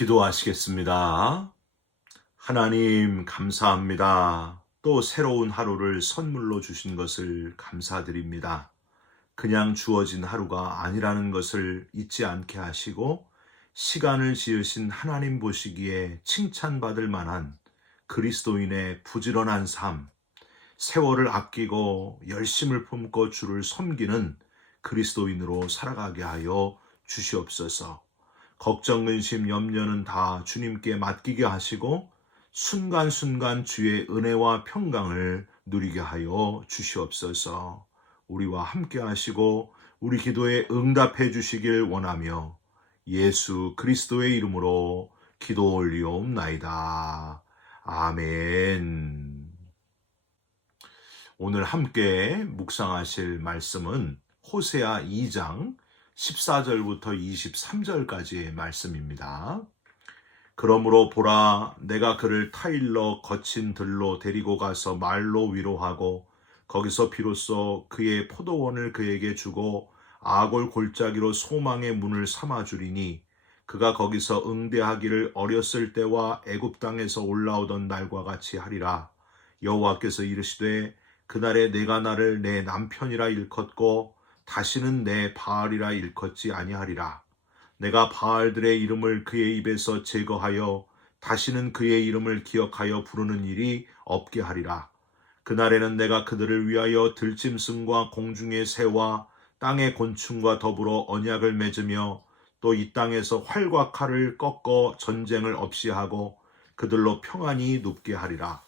기도하시겠습니다. 하나님 감사합니다. 또 새로운 하루를 선물로 주신 것을 감사드립니다. 그냥 주어진 하루가 아니라는 것을 잊지 않게 하시고 시간을 지으신 하나님 보시기에 칭찬받을 만한 그리스도인의 부지런한 삶, 세월을 아끼고 열심을 품고 주를 섬기는 그리스도인으로 살아가게 하여 주시옵소서. 걱정, 근심, 염려는 다 주님께 맡기게 하시고 순간순간 주의 은혜와 평강을 누리게 하여 주시옵소서. 우리와 함께 하시고 우리 기도에 응답해 주시길 원하며 예수 그리스도의 이름으로 기도 올리옵나이다. 아멘. 오늘 함께 묵상하실 말씀은 호세아 2장 14절부터 23절까지의 말씀입니다. 그러므로 보라, 내가 그를 타일러 거친 들로 데리고 가서 말로 위로하고 거기서 비로소 그의 포도원을 그에게 주고 아골 골짜기로 소망의 문을 삼아주리니 그가 거기서 응대하기를 어렸을 때와 애굽 땅에서 올라오던 날과 같이 하리라. 여호와께서 이르시되 그날에 내가 나를 내 남편이라 일컫고 다시는 내 바알이라 일컫지 아니하리라. 내가 바알들의 이름을 그의 입에서 제거하여 다시는 그의 이름을 기억하여 부르는 일이 없게 하리라. 그날에는 내가 그들을 위하여 들짐승과 공중의 새와 땅의 곤충과 더불어 언약을 맺으며 또 이 땅에서 활과 칼을 꺾어 전쟁을 없이 하고 그들로 평안히 눕게 하리라.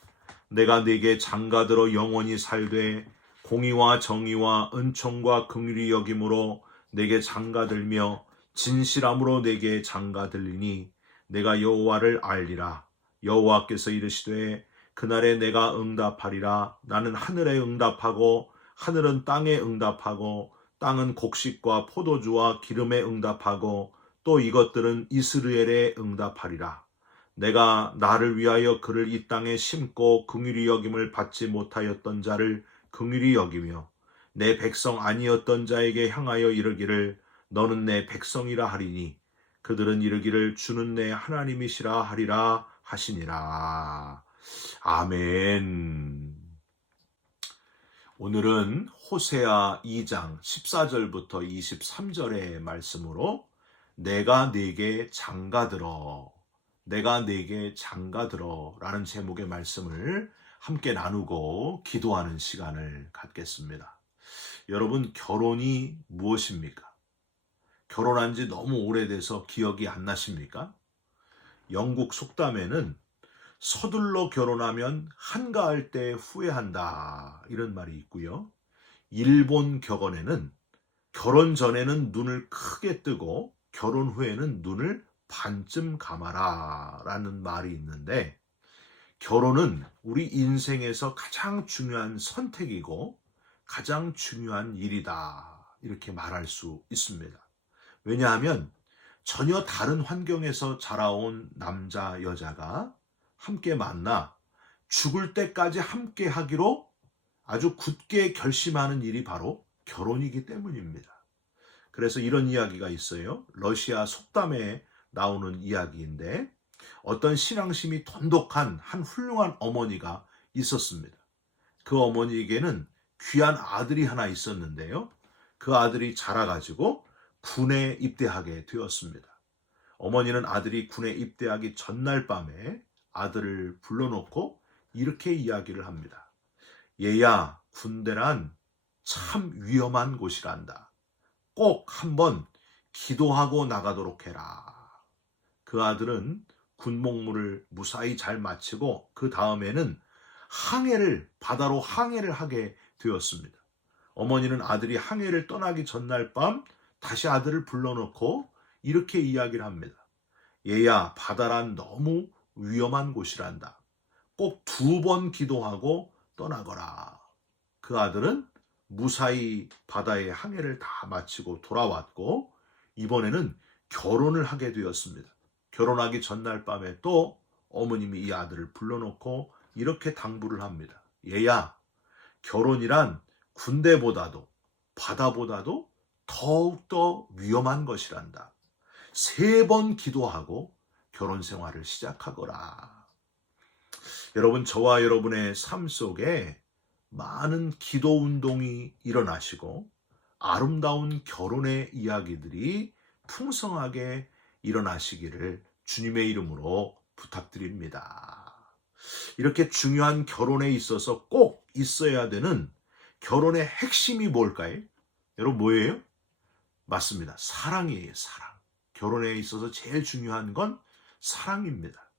내가 네게 장가들어 영원히 살되 공의와 정의와 은총과 긍휼히 여김으로 내게 장가들며 진실함으로 내게 장가들리니 내가 여호와를 알리라. 여호와께서 이르시되 그날에 내가 응답하리라. 나는 하늘에 응답하고 하늘은 땅에 응답하고 땅은 곡식과 포도주와 기름에 응답하고 또 이것들은 이스라엘에 응답하리라. 내가 나를 위하여 그를 이 땅에 심고 긍휼히 여김을 받지 못하였던 자를 긍휼히 여기며 내 백성 아니었던 자에게 향하여 이르기를 너는 내 백성이라 하리니 그들은 이르기를 주는 내 하나님이시라 하리라 하시니라. 아멘. 오늘은 호세아 2장 14절부터 23절의 말씀으로 내가 네게 장가들어 라는 제목의 말씀을 함께 나누고 기도하는 시간을 갖겠습니다. 여러분, 결혼이 무엇입니까? 결혼한 지 너무 오래돼서 기억이 안 나십니까? 영국 속담에는 서둘러 결혼하면 한가할 때 후회한다, 이런 말이 있고요. 일본 격언에는 결혼 전에는 눈을 크게 뜨고 결혼 후에는 눈을 반쯤 감아라 라는 말이 있는데, 결혼은 우리 인생에서 가장 중요한 선택이고 가장 중요한 일이다, 이렇게 말할 수 있습니다. 왜냐하면 전혀 다른 환경에서 자라온 남자, 여자가 함께 만나 죽을 때까지 함께 하기로 아주 굳게 결심하는 일이 바로 결혼이기 때문입니다. 그래서 이런 이야기가 있어요. 러시아 속담에 나오는 이야기인데, 어떤 신앙심이 돈독한 한 훌륭한 어머니가 있었습니다. 그 어머니에게는 귀한 아들이 하나 있었는데요. 그 아들이 자라가지고 군에 입대하게 되었습니다. 어머니는 아들이 군에 입대하기 전날 밤에 아들을 불러놓고 이렇게 이야기를 합니다. 얘야, 군대란 참 위험한 곳이란다. 꼭 한번 기도하고 나가도록 해라. 그 아들은 군복무를 무사히 잘 마치고 그 다음에는 바다로 항해를 하게 되었습니다. 어머니는 아들이 항해를 떠나기 전날 밤 다시 아들을 불러놓고 이렇게 이야기를 합니다. 얘야, 바다란 너무 위험한 곳이란다. 꼭 2번 기도하고 떠나거라. 그 아들은 무사히 바다의 항해를 다 마치고 돌아왔고 이번에는 결혼을 하게 되었습니다. 결혼하기 전날 밤에 또 어머님이 이 아들을 불러놓고 이렇게 당부를 합니다. 얘야, 결혼이란 군대보다도 바다보다도 더욱더 위험한 것이란다. 3번 기도하고 결혼 생활을 시작하거라. 여러분, 저와 여러분의 삶 속에 많은 기도 운동이 일어나시고 아름다운 결혼의 이야기들이 풍성하게 일어나시기를 주님의 이름으로 부탁드립니다. 이렇게 중요한 결혼에 있어서 꼭 있어야 되는 결혼의 핵심이 뭘까요? 여러분, 뭐예요? 맞습니다. 사랑이에요, 사랑. 결혼에 있어서 제일 중요한 건 사랑입니다.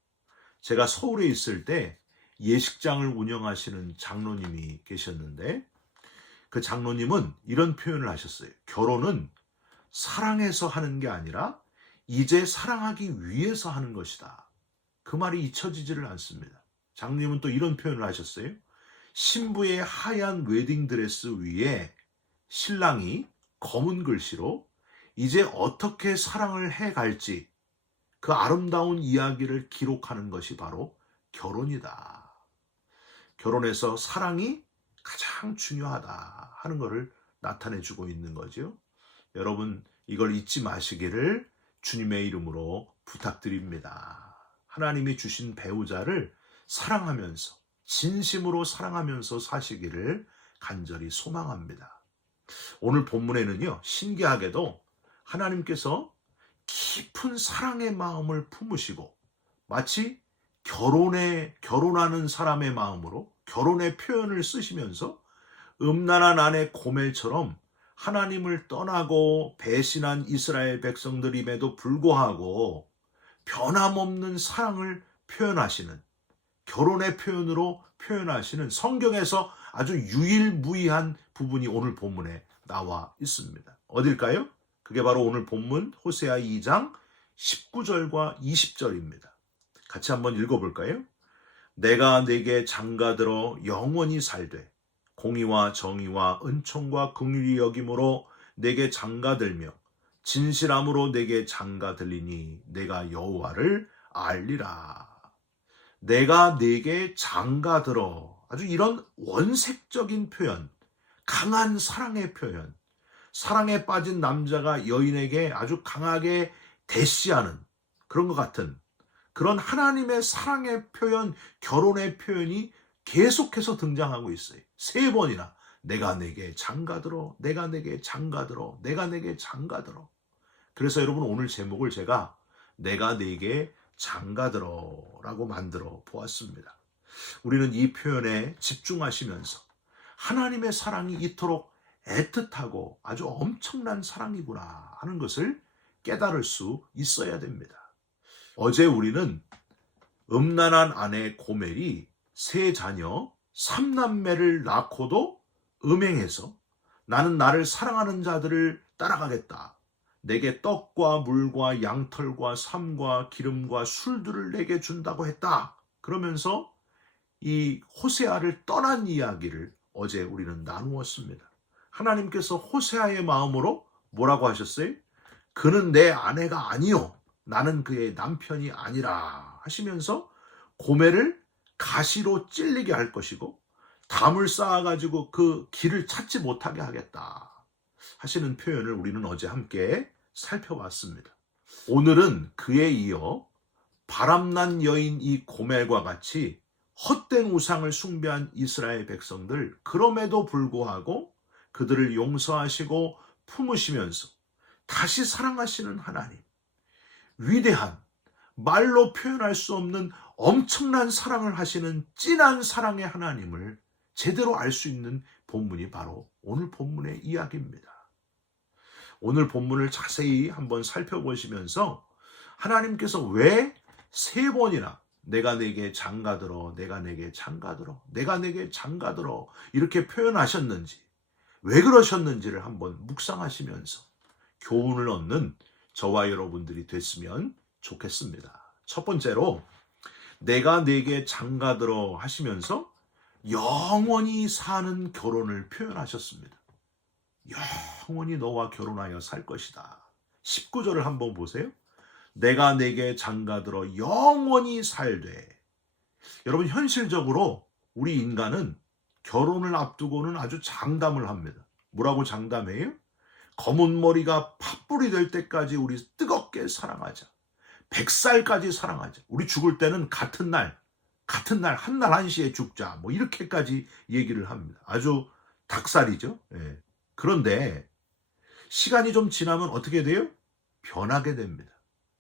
제가 서울에 있을 때 예식장을 운영하시는 장로님이 계셨는데, 그 장로님은 이런 표현을 하셨어요. 결혼은 사랑해서 하는 게 아니라 이제 사랑하기 위해서 하는 것이다. 그 말이 잊혀지지를 않습니다. 장로님은 또 이런 표현을 하셨어요. 신부의 하얀 웨딩드레스 위에 신랑이 검은 글씨로 이제 어떻게 사랑을 해갈지 그 아름다운 이야기를 기록하는 것이 바로 결혼이다. 결혼에서 사랑이 가장 중요하다 하는 것을 나타내주고 있는 거죠. 여러분, 이걸 잊지 마시기를 주님의 이름으로 부탁드립니다. 하나님이 주신 배우자를 사랑하면서, 진심으로 사랑하면서 사시기를 간절히 소망합니다. 오늘 본문에는요, 신기하게도 하나님께서 깊은 사랑의 마음을 품으시고 마치 결혼하는 사람의 마음으로 결혼의 표현을 쓰시면서 음란한 아내 고멜처럼 하나님을 떠나고 배신한 이스라엘 백성들임에도 불구하고 변함없는 사랑을 표현하시는, 결혼의 표현으로 표현하시는 성경에서 아주 유일무이한 부분이 오늘 본문에 나와 있습니다. 어딜까요? 그게 바로 오늘 본문 호세아 2장 19절과 20절입니다. 같이 한번 읽어볼까요? 내가 네게 장가들어 영원히 살되 공의와 정의와 은총과 긍휼히 여김으로 내게 장가들며 진실함으로 내게 장가들리니 내가 여호와를 알리라. 내가 네게 장가들어, 아주 이런 원색적인 표현, 강한 사랑의 표현, 사랑에 빠진 남자가 여인에게 아주 강하게 대시하는 그런 것 같은 그런 하나님의 사랑의 표현, 결혼의 표현이 계속해서 등장하고 있어요. 3번이나 내가 내게 장가들어, 내가 내게 장가들어, 내가 내게 장가들어. 그래서 여러분, 오늘 제목을 제가 내가 내게 장가들어 라고 만들어 보았습니다. 우리는 이 표현에 집중하시면서 하나님의 사랑이 이토록 애틋하고 아주 엄청난 사랑이구나 하는 것을 깨달을 수 있어야 됩니다. 어제 우리는 음란한 아내 고멜이 3자녀 3남매를 낳고도 음행해서 나는 나를 사랑하는 자들을 따라가겠다. 내게 떡과 물과 양털과 삶과 기름과 술들을 내게 준다고 했다. 그러면서 이 호세아를 떠난 이야기를 어제 우리는 나누었습니다. 하나님께서 호세아의 마음으로 뭐라고 하셨어요? 그는 내 아내가 아니요, 나는 그의 남편이 아니라 하시면서 고멜을 가시로 찔리게 할 것이고 담을 쌓아가지고 그 길을 찾지 못하게 하겠다 하시는 표현을 우리는 어제 함께 살펴봤습니다. 오늘은 그에 이어 바람난 여인 이 고멜과 같이 헛된 우상을 숭배한 이스라엘 백성들, 그럼에도 불구하고 그들을 용서하시고 품으시면서 다시 사랑하시는 하나님, 위대한, 말로 표현할 수 없는 엄청난 사랑을 하시는 진한 사랑의 하나님을 제대로 알 수 있는 본문이 바로 오늘 본문의 이야기입니다. 오늘 본문을 자세히 한번 살펴보시면서 하나님께서 왜 3번이나 내가 내게 장가들어, 내가 내게 장가들어, 내가 내게 장가들어 이렇게 표현하셨는지, 왜 그러셨는지를 한번 묵상하시면서 교훈을 얻는 저와 여러분들이 됐으면 좋겠습니다. 첫 번째로 내가 내게 장가들어 하시면서 영원히 사는 결혼을 표현하셨습니다. 영원히 너와 결혼하여 살 것이다. 19절을 한번 보세요. 내가 내게 장가들어 영원히 살되. 여러분, 현실적으로 우리 인간은 결혼을 앞두고는 아주 장담을 합니다. 뭐라고 장담해요? 검은 머리가 팥불이 될 때까지 우리 뜨겁게 사랑하자. 100살까지 사랑하자. 우리 죽을 때는 같은 날 한날 한시에 죽자. 뭐 이렇게까지 얘기를 합니다. 아주 닭살이죠. 예. 그런데 시간이 좀 지나면 어떻게 돼요? 변하게 됩니다.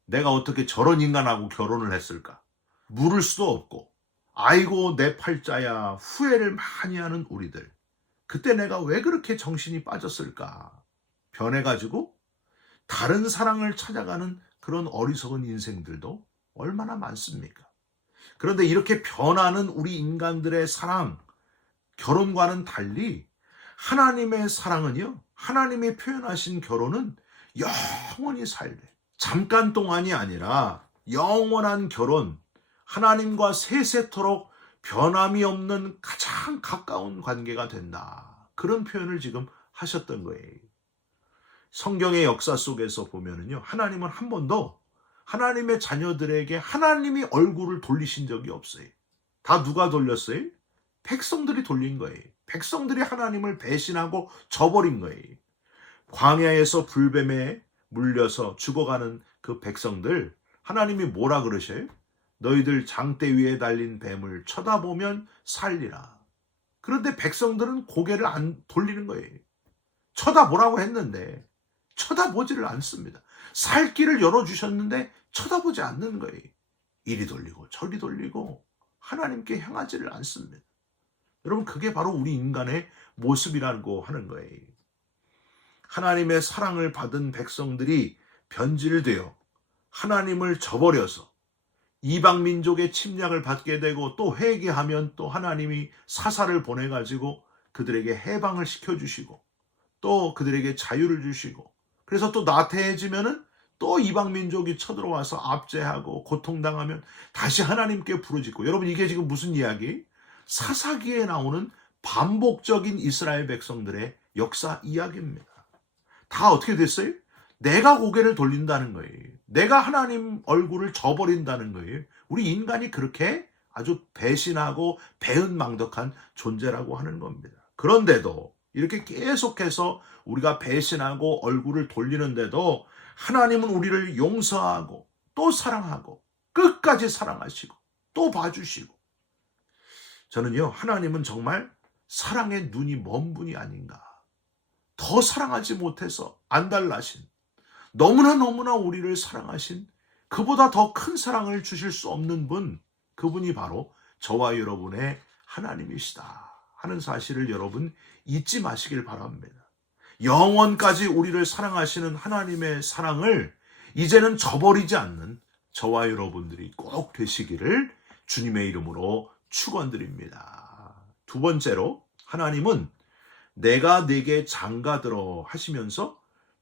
내가 어떻게 저런 인간하고 결혼을 했을까? 물을 수도 없고, 아이고 내 팔자야, 후회를 많이 하는 우리들. 그때 내가 왜 그렇게 정신이 빠졌을까? 변해가지고 다른 사랑을 찾아가는 그런 어리석은 인생들도 얼마나 많습니까? 그런데 이렇게 변하는 우리 인간들의 사랑, 결혼과는 달리 하나님의 사랑은요, 하나님이 표현하신 결혼은 영원히 살래. 잠깐 동안이 아니라 영원한 결혼, 하나님과 세세토록 변함이 없는 가장 가까운 관계가 된다. 그런 표현을 지금 하셨던 거예요. 성경의 역사 속에서 보면은요, 하나님은 한 번도 하나님의 자녀들에게 하나님이 얼굴을 돌리신 적이 없어요. 다 누가 돌렸어요? 백성들이 돌린 거예요. 백성들이 하나님을 배신하고 저버린 거예요. 광야에서 불뱀에 물려서 죽어가는 그 백성들, 하나님이 뭐라 그러셔요? 너희들 장대 위에 달린 뱀을 쳐다보면 살리라. 그런데 백성들은 고개를 안 돌리는 거예요. 쳐다보라고 했는데 쳐다보지를 않습니다. 살 길을 열어주셨는데 쳐다보지 않는 거예요. 이리 돌리고 저리 돌리고 하나님께 향하지를 않습니다. 여러분, 그게 바로 우리 인간의 모습이라고 하는 거예요. 하나님의 사랑을 받은 백성들이 변질되어 하나님을 저버려서 이방 민족의 침략을 받게 되고, 또 회개하면 또 하나님이 사사를 보내가지고 그들에게 해방을 시켜주시고 또 그들에게 자유를 주시고, 그래서 또 나태해지면은 또 이방 민족이 쳐들어와서 압제하고 고통당하면 다시 하나님께 부르짖고. 여러분, 이게 지금 무슨 이야기? 사사기에 나오는 반복적인 이스라엘 백성들의 역사 이야기입니다. 다 어떻게 됐어요? 내가 고개를 돌린다는 거예요. 내가 하나님 얼굴을 저버린다는 거예요. 우리 인간이 그렇게 아주 배신하고 배은망덕한 존재라고 하는 겁니다. 그런데도 이렇게 계속해서 우리가 배신하고 얼굴을 돌리는데도 하나님은 우리를 용서하고 또 사랑하고 끝까지 사랑하시고 또 봐주시고. 저는요, 하나님은 정말 사랑의 눈이 먼 분이 아닌가. 더 사랑하지 못해서 안달나신, 너무나 우리를 사랑하신, 그보다 더 큰 사랑을 주실 수 없는 분, 그분이 바로 저와 여러분의 하나님이시다 하는 사실을 여러분 잊지 마시길 바랍니다. 영원까지 우리를 사랑하시는 하나님의 사랑을 이제는 저버리지 않는 저와 여러분들이 꼭 되시기를 주님의 이름으로 축원드립니다. 두 번째로, 하나님은 내가 네게 장가들어 하시면서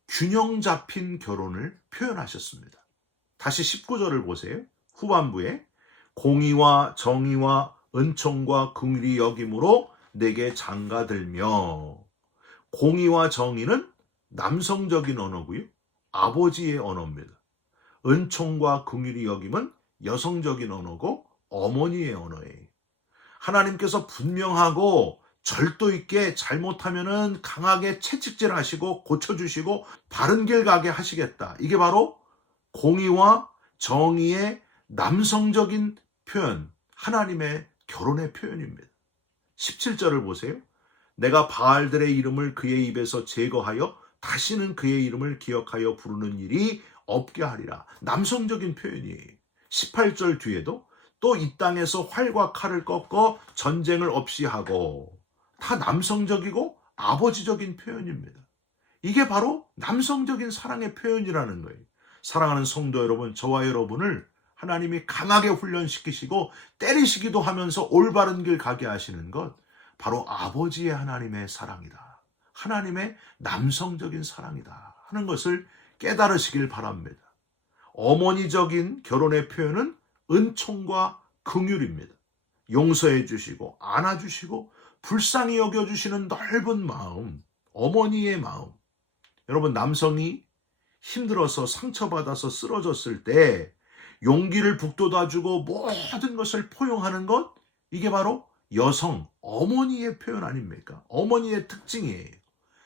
균형 잡힌 결혼을 표현하셨습니다. 다시 19절을 보세요. 후반부에 공의와 정의와 은총과 긍휼히 여김으로 내게 장가들며. 공의와 정의는 남성적인 언어고요, 아버지의 언어입니다. 은총과 긍휼히 여김은 여성적인 언어고 어머니의 언어예요. 하나님께서 분명하고 절도 있게 잘못하면은 강하게 채찍질 하시고 고쳐주시고 바른 길 가게 하시겠다. 이게 바로 공의와 정의의 남성적인 표현, 하나님의 결혼의 표현입니다. 17절을 보세요. 내가 바알들의 이름을 그의 입에서 제거하여 다시는 그의 이름을 기억하여 부르는 일이 없게 하리라. 남성적인 표현이에요. 18절 뒤에도 또 이 땅에서 활과 칼을 꺾어 전쟁을 없이 하고, 다 남성적이고 아버지적인 표현입니다. 이게 바로 남성적인 사랑의 표현이라는 거예요. 사랑하는 성도 여러분, 저와 여러분을 하나님이 강하게 훈련시키시고 때리시기도 하면서 올바른 길 가게 하시는 것, 바로 아버지의 하나님의 사랑이다. 하나님의 남성적인 사랑이다 하는 것을 깨달으시길 바랍니다. 어머니적인 결혼의 표현은 은총과 긍휼입니다. 용서해 주시고 안아주시고 불쌍히 여겨주시는 넓은 마음, 어머니의 마음. 여러분, 남성이 힘들어서 상처받아서 쓰러졌을 때 용기를 북돋아주고 모든 것을 포용하는 것, 이게 바로 여성, 어머니의 표현 아닙니까? 어머니의 특징이에요.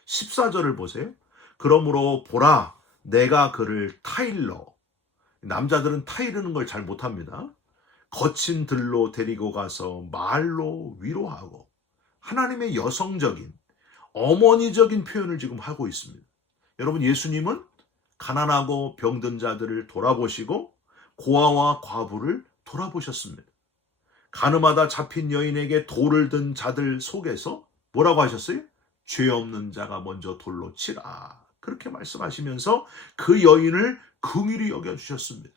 14절을 보세요. 그러므로 보라, 내가 그를 타일러. 남자들은 타이르는 걸 잘 못합니다. 거친 들로 데리고 가서 말로 위로하고 하나님의 여성적인 어머니적인 표현을 지금 하고 있습니다. 여러분, 예수님은 가난하고 병든 자들을 돌아보시고 고아와 과부를 돌아보셨습니다. 가늠하다 잡힌 여인에게 돌을 든 자들 속에서 뭐라고 하셨어요? 죄 없는 자가 먼저 돌로 치라. 그렇게 말씀하시면서 그 여인을 긍휼히 여겨주셨습니다.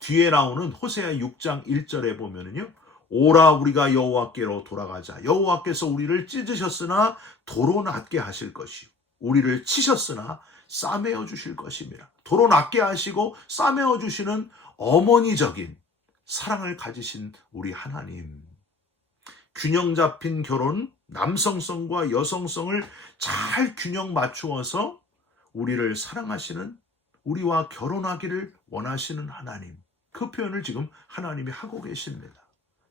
뒤에 나오는 호세아 6장 1절에 보면은요, 오라 우리가 여호와께로 돌아가자. 여호와께서 우리를 찢으셨으나 도로 낫게 하실 것이요 우리를 치셨으나 싸매어 주실 것입니다. 도로 낫게 하시고 싸매어 주시는 어머니적인 사랑을 가지신 우리 하나님. 균형 잡힌 결혼, 남성성과 여성성을 잘 균형 맞추어서 우리를 사랑하시는, 우리와 결혼하기를 원하시는 하나님. 그 표현을 지금 하나님이 하고 계십니다.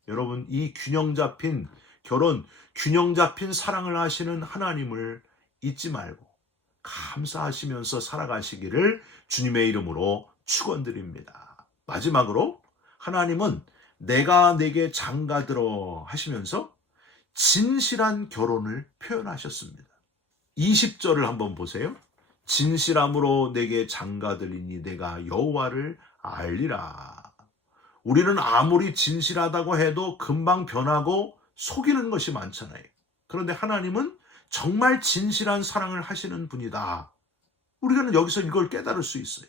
여러분, 이 균형 잡힌 결혼, 균형 잡힌 사랑을 하시는 하나님을 잊지 말고 감사하시면서 살아가시기를 주님의 이름으로 축원드립니다. 마지막으로 하나님은 내가 내게 장가들어 하시면서 진실한 결혼을 표현하셨습니다. 20절을 한번 보세요. 진실함으로 내게 장가들리니 내가 여호와를 알리라. 우리는 아무리 진실하다고 해도 금방 변하고 속이는 것이 많잖아요. 그런데 하나님은 정말 진실한 사랑을 하시는 분이다. 우리는 여기서 이걸 깨달을 수 있어요.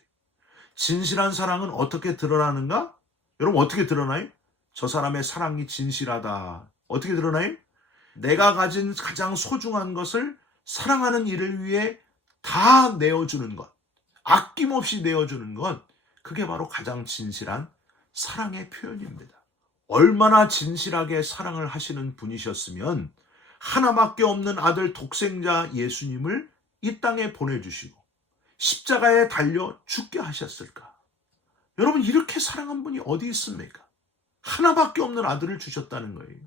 진실한 사랑은 어떻게 드러나는가? 여러분, 어떻게 드러나요? 저 사람의 사랑이 진실하다. 어떻게 드러나요? 내가 가진 가장 소중한 것을 사랑하는 이를 위해 다 내어주는 것, 아낌없이 내어주는 것, 그게 바로 가장 진실한 사랑의 표현입니다. 얼마나 진실하게 사랑을 하시는 분이셨으면 하나밖에 없는 아들 독생자 예수님을 이 땅에 보내주시고 십자가에 달려 죽게 하셨을까? 여러분, 이렇게 사랑한 분이 어디 있습니까? 하나밖에 없는 아들을 주셨다는 거예요.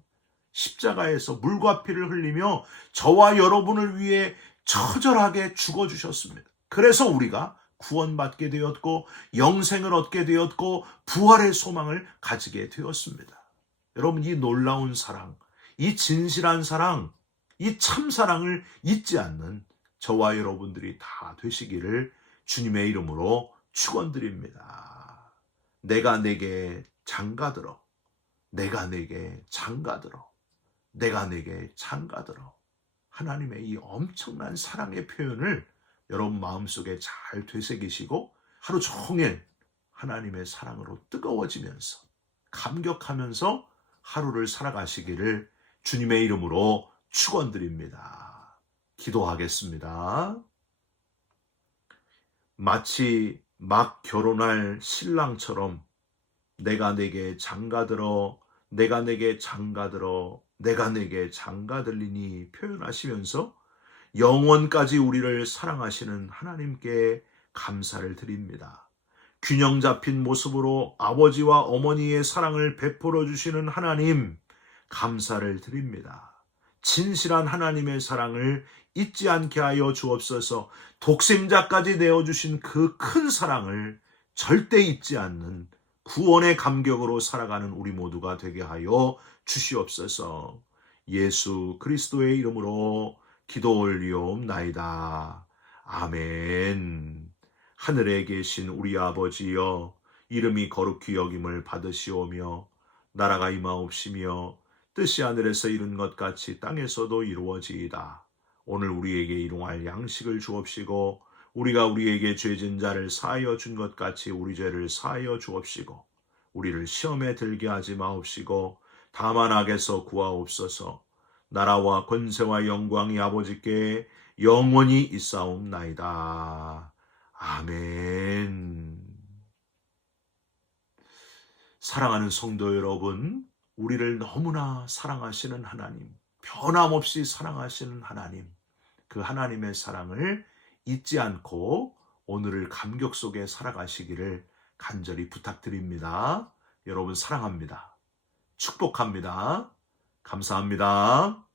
십자가에서 물과 피를 흘리며 저와 여러분을 위해 처절하게 죽어주셨습니다. 그래서 우리가 구원받게 되었고 영생을 얻게 되었고 부활의 소망을 가지게 되었습니다. 여러분, 이 놀라운 사랑, 이 진실한 사랑, 이 참사랑을 잊지 않는 저와 여러분들이 다 되시기를 주님의 이름으로 축원드립니다. 내가 내게 장가들어, 내가 내게 장가들어, 내가 내게 장가들어. 하나님의 이 엄청난 사랑의 표현을 여러분 마음속에 잘 되새기시고 하루 종일 하나님의 사랑으로 뜨거워지면서 감격하면서 하루를 살아가시기를 주님의 이름으로 축원드립니다. 기도하겠습니다. 마치 막 결혼할 신랑처럼 내가 내게 장가들어, 내가 내게 장가들어, 내가 내게 장가들리니 표현하시면서 영원까지 우리를 사랑하시는 하나님께 감사를 드립니다. 균형 잡힌 모습으로 아버지와 어머니의 사랑을 베풀어 주시는 하나님, 감사를 드립니다. 진실한 하나님의 사랑을 잊지 않게 하여 주옵소서. 독생자까지 내어주신 그 큰 사랑을 절대 잊지 않는 구원의 감격으로 살아가는 우리 모두가 되게 하여 주시옵소서. 예수 그리스도의 이름으로 기도 올리옵나이다. 아멘. 하늘에 계신 우리 아버지여, 이름이 거룩히 여김을 받으시오며 나라가 임하옵시며 뜻이 하늘에서 이룬 것 같이 땅에서도 이루어지이다. 오늘 우리에게 일용할 양식을 주옵시고 우리가 우리에게 죄진 자를 사하여 준 것 같이 우리 죄를 사하여 주옵시고 우리를 시험에 들게 하지 마옵시고 다만 악에서 구하옵소서. 나라와 권세와 영광이 아버지께 영원히 있사옵나이다. 아멘. 사랑하는 성도 여러분, 우리를 너무나 사랑하시는 하나님, 변함없이 사랑하시는 하나님, 그 하나님의 사랑을 잊지 않고 오늘을 감격 속에 살아가시기를 간절히 부탁드립니다. 여러분 사랑합니다. 축복합니다. 감사합니다.